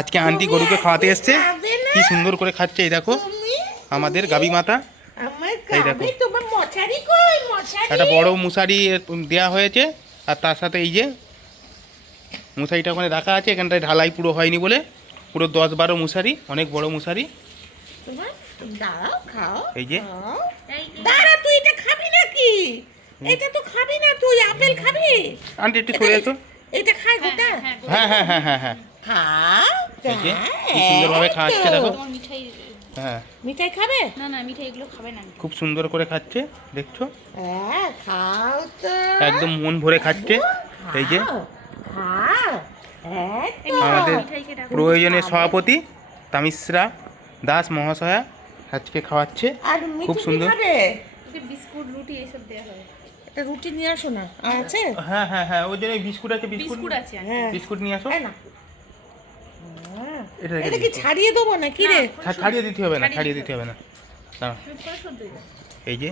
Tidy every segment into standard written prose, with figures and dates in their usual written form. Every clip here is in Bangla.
আজকে আন্টি গরুকে খাওয়াতে এসছে, কি সুন্দর করে খাচ্ছে। এই দেখো আমাদের গাবি মাতা, এই দেখো একটা বড় মশারি দেওয়া হয়েছে, আর তার সাথে এই যে মশারিটা ওখানে রাখা আছে, এখানটায় ঢালাই পুরো হয়নি বলে পুরো 10-12 মশারি, অনেক বড় মশারি। এই যে তুই এটা খাবি নাকি? এটা তো খাবি না, তুই আপেল খাবি? আন্টি একটু সরে এসো। এটা খাই গোটা? হ্যাঁ হ্যাঁ হ্যাঁ হ্যাঁ হ্যাঁ, কি সুন্দরভাবে খাওয়াচ্ছে দেখো। হ্যাঁ, মিঠাই খাবে? না না, মিঠাই এগুলো খাবে না। খুব সুন্দর করে খাচ্ছে, দেখছো? হ্যাঁ খাও তো, একদম মন ভরে খাচ্ছে। এই যে খাও। আমাদের প্রয়োজনীয় সভাপতি তামিশ্রা দাস মহাশয়া আজকে খাওয়াচ্ছে, আর খুব সুন্দর। বিস্কুট রুটি এসব দেওয়া হবে। একটা রুটি নিয়ে আসো না, আছে? হ্যাঁ হ্যাঁ হ্যাঁ, ওই জন্য বিস্কুট আছে, বিস্কুট আছে। বিস্কুট নিয়ে আসো। না এটা এটা কি ছাড়িয়ে দেবো না কি রে? ছাড়িয়ে দিতে হবে না, ছাড়িয়ে দিতে হবে না। এই যে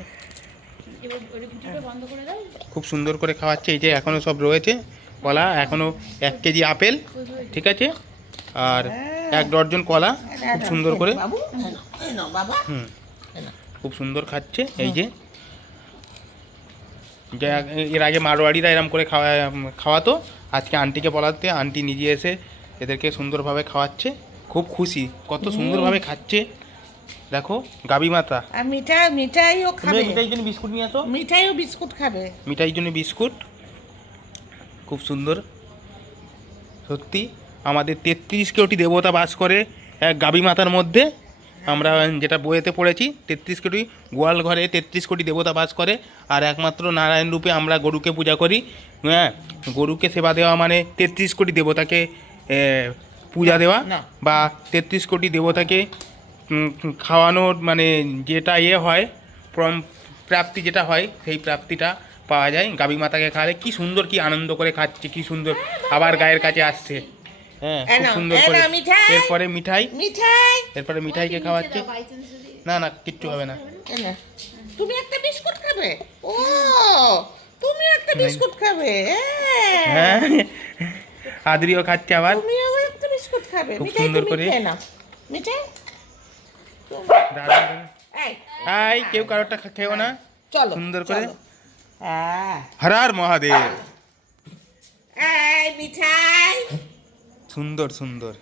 বন্ধ করে দাও। খুব সুন্দর করে খাওয়াচ্ছে। এই যে এখনো সব রয়েছে কলা, এখনো 1 কেজি আপেল, ঠিক আছে, আর 1 ডজন কলা, খুব সুন্দর করে। বাবু এই নাও বাবা। খুব সুন্দর খাচ্ছে। এই যে এর আগে মারোয়াড়িরা এরম করে খাওয়াতো, আজকে আন্টিকে বলাতে আন্টি নিজে এসে এদেরকে সুন্দরভাবে খাওয়াচ্ছে। খুব খুশি, কত সুন্দরভাবে খাচ্ছে দেখো গাবি মাতা। আর মিঠাইও খাবে? মিঠাইয়ের জন্য বিস্কুট নিয়ে আসো। মিঠাইও বিস্কুট খাবে? মিঠাইয়ের জন্য বিস্কুট, খুব সুন্দর। সত্যি আমাদের 33 কোটি দেবতা বাস করে এক গাবি মাতার মধ্যে। আমরা যেটা বইয়েতে পড়েছি, 33 কোটি গোয়াল ঘরে 33 কোটি দেবতা বাস করে, আর একমাত্র নারায়ণ রূপে আমরা গরুকে পূজা করি। হ্যাঁ, গরুকে সেবা দেওয়া মানে 33 কোটি দেবতাকে পূজা দেওয়া, বা 33 কোটি দেবতাকে খাওয়ানোর মানে যেটা হয় প্রাপ্তি যেটা হয়, সেই প্রাপ্তিটা পাওয়া যায় গাবি মাতাকে খাওয়ালে। কি সুন্দর, কি আনন্দ করে খাচ্ছে, কি সুন্দর, আবার গায়ের কাছে আসছে। হ্যাঁ, খুব সুন্দর করে। এরপরে মিঠাই, এরপরে মিঠাইকে খাওয়াচ্ছে। না না, কিচ্ছু হবে না। তুমি একটা বিস্কুট খাবে? ও তুমি একটা বিস্কুট খাবে? হ্যাঁ, আদ্রিও খাচ্ছে আবার। তুমি আবার একটা বিস্কুট খাবে? খুব সুন্দর করে। মিঠাই হাই, কেউ কারোরটা খেও না, চলো সুন্দর করে। হ্যাঁ, হর হর মহাদেব। এই মিঠাই সুন্দর সুন্দর।